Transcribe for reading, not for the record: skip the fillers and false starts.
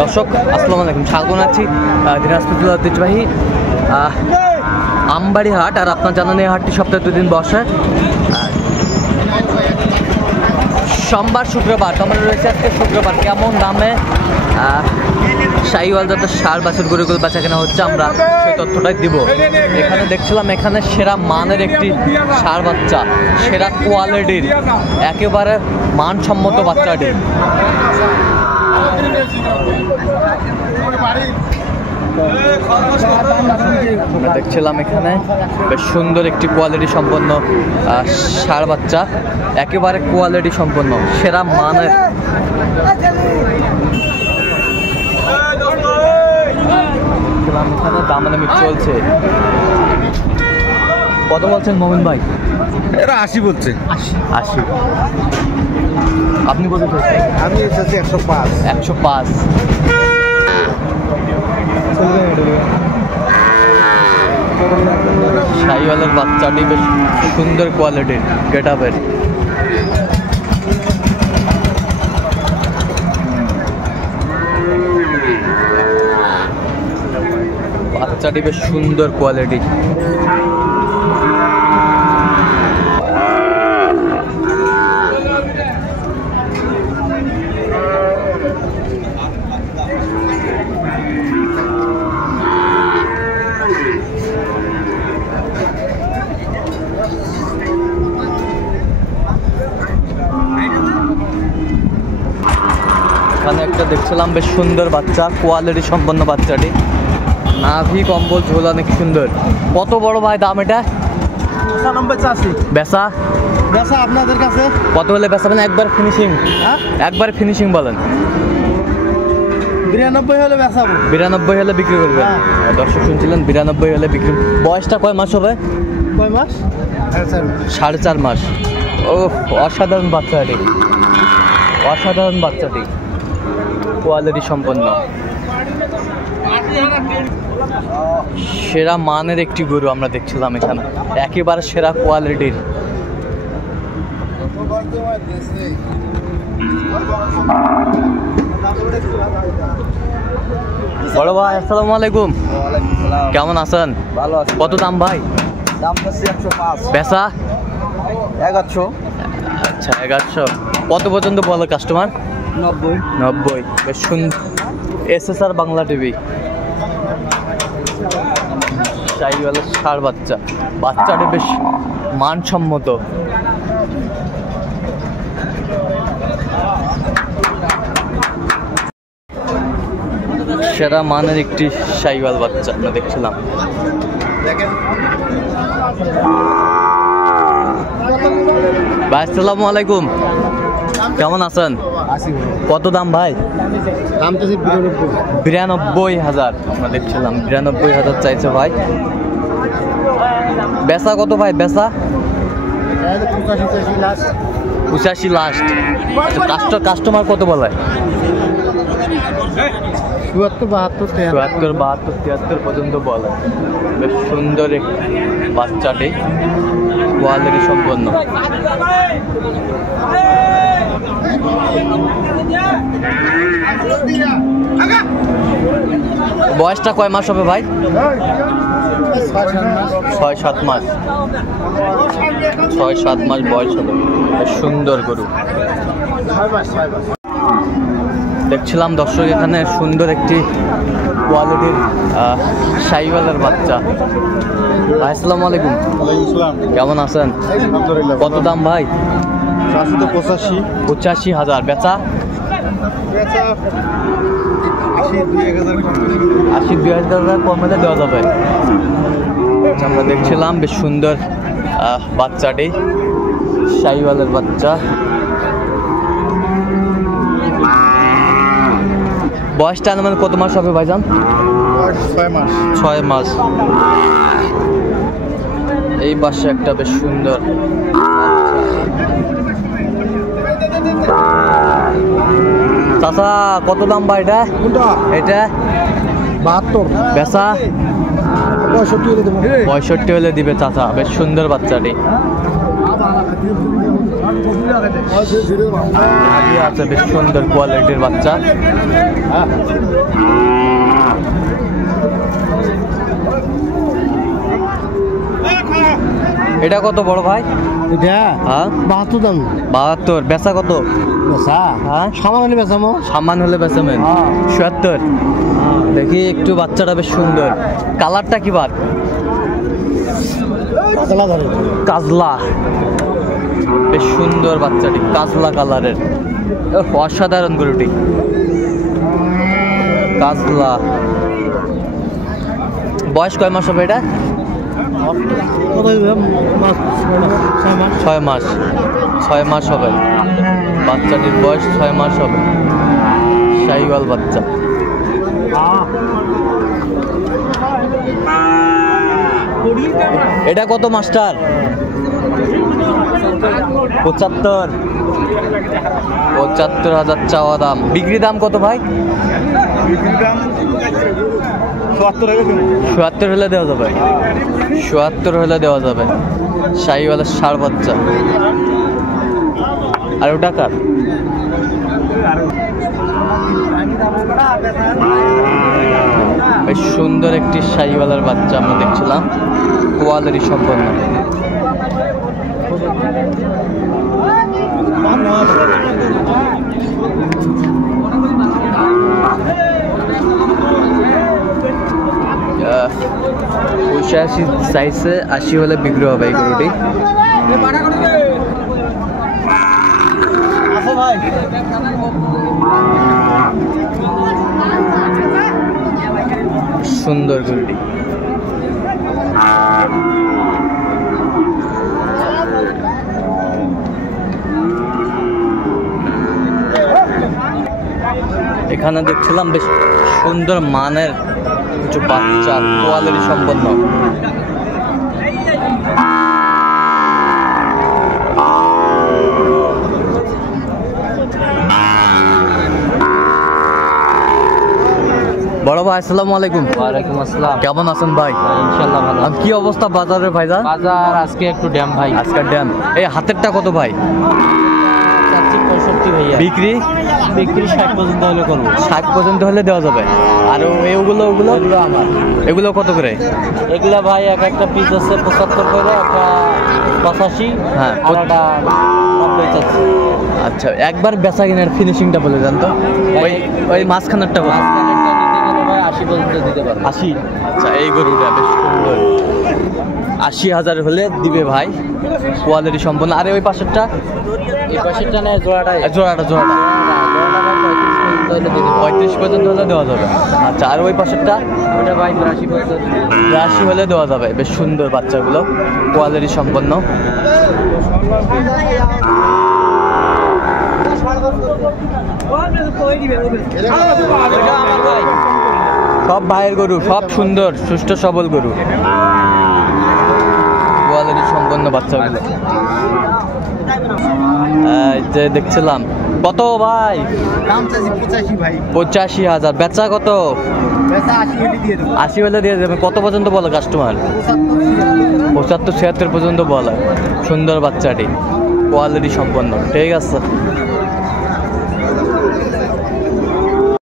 দর্শক আসসালামু আলাইকুম, স্বাগত আছি দিনাজপুর জেলার ঐতিহ্যবাহী আমবাড়ি হাট। আর আপনার জানেন এই হাটটি সপ্তাহে 2 দিন বসে, সোমবার শুক্রবার। আমরা রয়েছে আজকে শুক্রবার। কেমন দামে শাহিওয়াল জাতের ষাঁড় বাছুর গরুগুলো বেচা কেনা হচ্ছে আমরা সেই তথ্যটাই দিব। এখানে দেখছিলাম এখানে সেরা মানের একটি ষাঁড় বাচ্চা, সেরা কোয়ালিটির একেবারে মানসম্মত বাচ্চাটি। আমরা দেখছিলাম এখানে বেশ সুন্দর একটি কোয়ালিটি সম্পন্ন ষাঁড় বাচ্চা, একেবারে কোয়ালিটি সম্পন্ন সেরা মানের। এখানে দামাদামি চলছে। কত বলছেন মোমিন ভাই? এরা 80 বলছে। 80। আপনি কত বলছেন? আমি চাচ্ছি 105। 105। শাহিওয়ালের বাচ্চাটি বেশ সুন্দর কোয়ালিটির, গেট আপের। বাচ্চাটি বেশ সুন্দর কোয়ালিটি। এখানে একটা দেখছিলাম বেশ সুন্দর বাচ্চা, কোয়ালিটি সম্পন্ন বাচ্চাটি। নাভি কম্বল ঝোল অনেক সুন্দর। কত বড় ভাই দাম এটা? 95 বেচা বেচা আপনাদের কাছে কত হলে বেচাবেন? একবার ফিনিশিং, একবার ফিনিশিং বলেন। 92 হলে বেচাবো। 92 হলে বিক্রি করবেন। দর্শক শুনছিলেন 92 হলে বিক্রি। বয়সটা কয় মাস হবে? কয় মাস? 4.5 মাস। ও অসাধারণ বাচ্চাটি, অসাধারণ বাচ্চাটি, কোয়ালিটি সম্পন্ন সেরা মানের একটি গরু আমরা দেখছিলাম এখানে, একেবারে সেরা কোয়ালিটির। বড় ভাই আসসালামু আলাইকুম, কেমন আছেন? ভালো আছে। কত দাম ভাই? দাম হচ্ছে 105। বেচা 1100। আচ্ছা 1100। কত পর্যন্ত বলো কাস্টমার? 90। বেশ সুন্দর। SSR Bangla TV. শাহিওয়ালের ষাঁড় বাচ্চা, বাচ্চাটা বেশ মানসম্মত। সেরা মানের একটি শাহিওয়াল বাচ্চা আমরা দেখছিলাম। ভাই আসসালামু আলাইকুম, কেমন আছেন? কত দাম ভাই? দাম তো 92,000 আমরা দেখছিলাম। 92,000 চাইছে ভাই। বেচা কত ভাই? বেচা 85 লাস্ট। কাস্টমার কত বলে? 72, 72, 73 পর্যন্ত বলে। বেশ সুন্দর এক বাচ্চাটি, কোয়ালিটি সম্পন্ন। বয়সটা কয় মাস হবে ভাই? 6-7 মাস। 6-7 মাস বয়স হবে। সুন্দর গরু দেখছিলাম দর্শক এখানে, সুন্দর একটি কোয়ালিটির শাহিওয়ালের বাচ্চা। ভাই আসসালামু আলাইকুম, কেমন আছেন? কত দাম ভাই? 85,000। বেচা 82,000 কমে দেওয়া যাবে। আমরা দেখছিলাম বেশ সুন্দর বাচ্চাটি, শাহিওয়ালের বাচ্চা। বয়সটা মানে কত মাস হবে ভাইজান? 6 মাস। এই পাশে একটা বেশ সুন্দর। চাচা কত দাম ভাই এটা? এটা 72। বেচা 65 হলে দিবে চাচা। বেশ সুন্দর বাচ্চাটি। আছে বেশ সুন্দর কোয়ালিটির বাচ্চা। এটা কত বড় ভাই? এটা হ্যাঁ 72 দাম। 72। বেচা কত? বেচা হ্যাঁ সামান হলে বেচামো। সামান হলে বেচাবেন? 76। দেখি একটু বাচ্চাটা বেশ সুন্দর। কালারটা কি বার? কাজলা ধরে কাজলা। বেশ সুন্দর বাচ্চাটি, কাজলা কালারের। অসাধারণ গরুটি, কাজলা। বয়স কয় মাস হবে এটা? 6 মাস। 6 মাস হবে বাচ্চাটির বয়স, 6 মাস হবে। শাহিওয়াল বাচ্চা। এটা কত মাস্টার? 75। 75,000 চাওয়া দাম। বিক্রি দাম কত ভাই? ৭৭ হলে দেওয়া যাবে। ৭৭ হলে দেওয়া যাবে। শাহিওয়ালের ষাঁড় বাচ্চা। আর ওটা কার? বেশ সুন্দর একটি শাহিওয়ালের বাচ্চা আমরা দেখছিলাম, কোয়ালিটি সম্পন্ন। পঁচাশি চাইছে, 80 হলে বিক্রি হবে এই গরুটি। সুন্দর গরুটি। এখানে দেখছিলাম বেশ সুন্দর মানের কিছু বাচ্চা, কোয়ালিটি সম্পন্ন। বড় ভাই আসসালামু আলাইকুম। ওয়ালাইকুম আসসালাম। কেমন আছেন ভাই? ইনশাআল্লাহ ভালো। আর কি অবস্থা বাজারের ভাইজান? বাজার আজকে একটু ড্যাম ভাই। আজকের ড্যাম। এই হাতেরটা কত ভাই? 65 ভাইয়া। বিক্রি? বিক্রি 60 পর্যন্ত হলে করবো। 60 পর্যন্ত হলে দেওয়া যাবে। আর ওগুলো আমার। এগুলো কত করে? এগুলা ভাই একটা পিস আছে 75 করে, একটা 85, হ্যাঁ, আর একটা 90 চাচ্ছি। আচ্ছা, একবার বেচা কিনার ফিনিশিংটা বলে দেন তো। ওই মাঝখানেরটা কত? মাঝখানেরটা নিতে গেলে ভাই 80 পর্যন্ত দিতে পারবো। 80। আচ্ছা, এই গরুটা বেশ সুন্দর। 80,000 হলে দিবে ভাই, কোয়ালিটি সম্পন্ন। আরে ওই পাশেরটা? এই পাশেরটা নেয় জোড়াটাই। জোড়াটা জোড়াটা ভাই 35 পর্যন্ত হলে দিতে পারবো। 35 পর্যন্ত হলে দেওয়া যাবে। আচ্ছা, আর ওই পাশেরটা? ওটা ভাই 82 পর্যন্ত। 82 হলে দেওয়া যাবে। বেশ সুন্দর বাচ্চাগুলো, কোয়ালিটি সম্পন্ন। সব ভাইয়ের গরু, সব সুন্দর সুস্থ সবল গরু, কোয়ালিটি সম্পন্ন বাচ্চাগুলো। এই যে দেখছিলাম। কত ভাই? দাম চাইছি 85 ভাই। 85,000। বেচা কত? বেচা 80 হলে দিয়ে দেবো। 80 হলে দিয়ে দেবেন। কত পর্যন্ত বলে কাস্টমার? 75 76 পর্যন্ত বলে। সুন্দর বাচ্চাটি, কোয়ালিটি সম্পন্ন। ঠিক আছে।